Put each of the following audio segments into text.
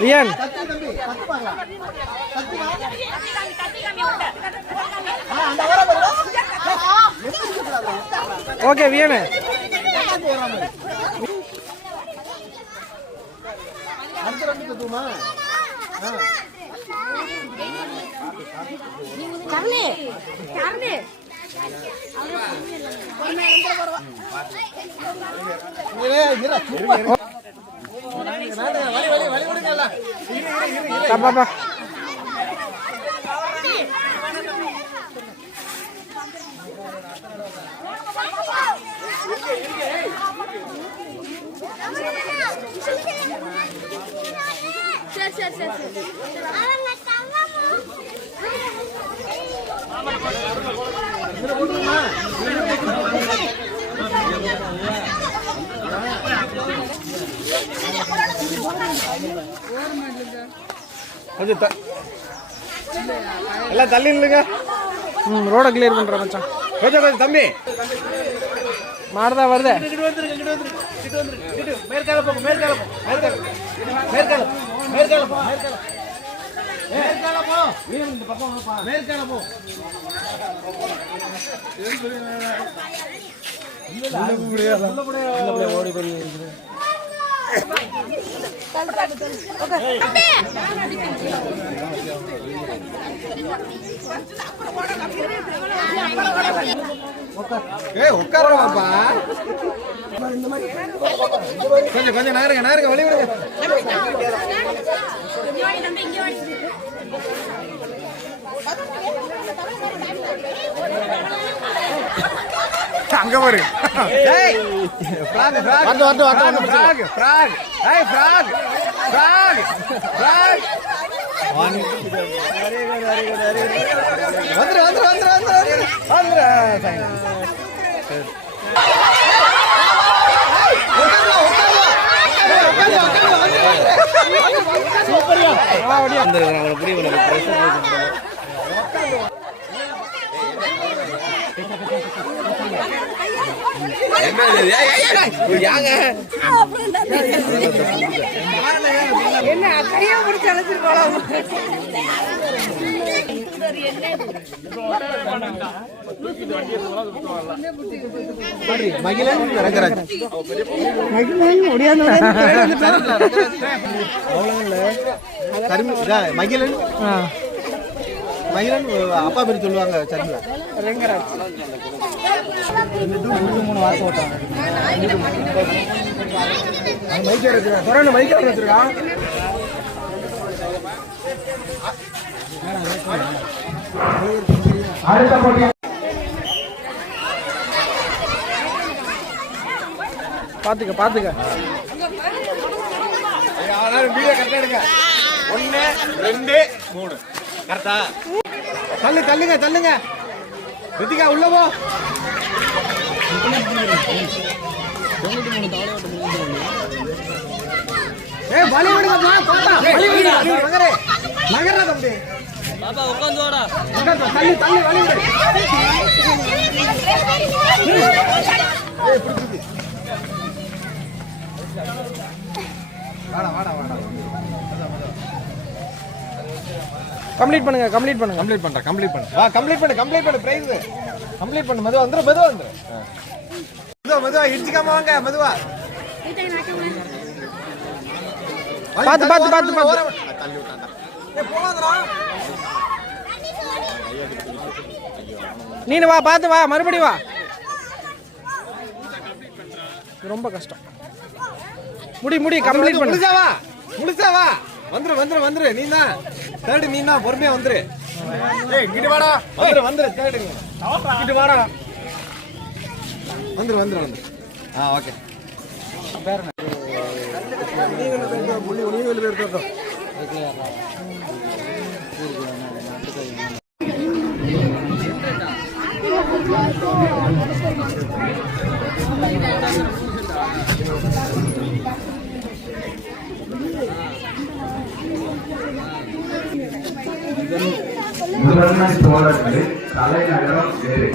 Rian. Oke, Rian. Charlie. Apa? எல்லாம் தள்ளி நில்லுங்க. ரோட கிளியர் பண்ற மச்சான். கொஞ்சம் தம்பி மாறுதா வருது. மேற்கால போ. ஓடி போய் உட்காரப்பா. கொஞ்சம் நாருங்க வழி விடுங்க. அங்க பாரு. என்ன அப்படியே முடிச்சு அழைச்சிட்டு போலாம். மகிழன் அப்பா பேர் சொல்லுவாங்க. சர்மிளா ரெங்கராஜ் 3 வாரம் ஓட்டாங்க. மைக்கேர் வச்சிருக்கான். அடுத்த போட்டி பாத்துக்க. வீடியோ கரெக்டா எடுங்க. 1 2 3 கரெக்டா. தள்ளுங்க. ரித்திகா உள்ள போ. வழி விடுங்கப்பா. நகர்றா தம்பி. பாப்பா உட்காந்து வாடா. தள்ளி வழி விடு. வாடா. கம்ப்ளீட் பண்ணுங்க. வா கம்ப்ளீட் பண்ணு. பிரைஸ் கம்ப்ளீட் பண்ணு. மெதுவா இடிச்சுக்காம வாங்க. மெதுவா பாத்து தள்ளி விட்டான்டா. நீனு வா, பாத்து வா, மறுபடியும் வா. ரொம்ப கஷ்டம். முடி கம்ப்ளீட் பண்ணு. முழுசா வா. வந்துரு. நீதான் தேர்டு. நீதான் பொறுமையா வந்துரு. இங்கிட்டு வாடா. வந்துரு தேர்டு. இங்கிட்டு வாடா. வந்துரு. ஓகே. பேர் என்ன? முதன்மை தோழர்கள் தலைநகரம் வேறு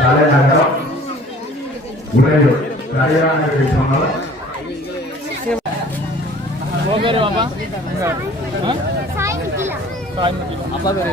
தலைநகரம் உறையூர் சரியான சொன்னால் apa? Enggak. Hah? Sain Mutila. Apa dari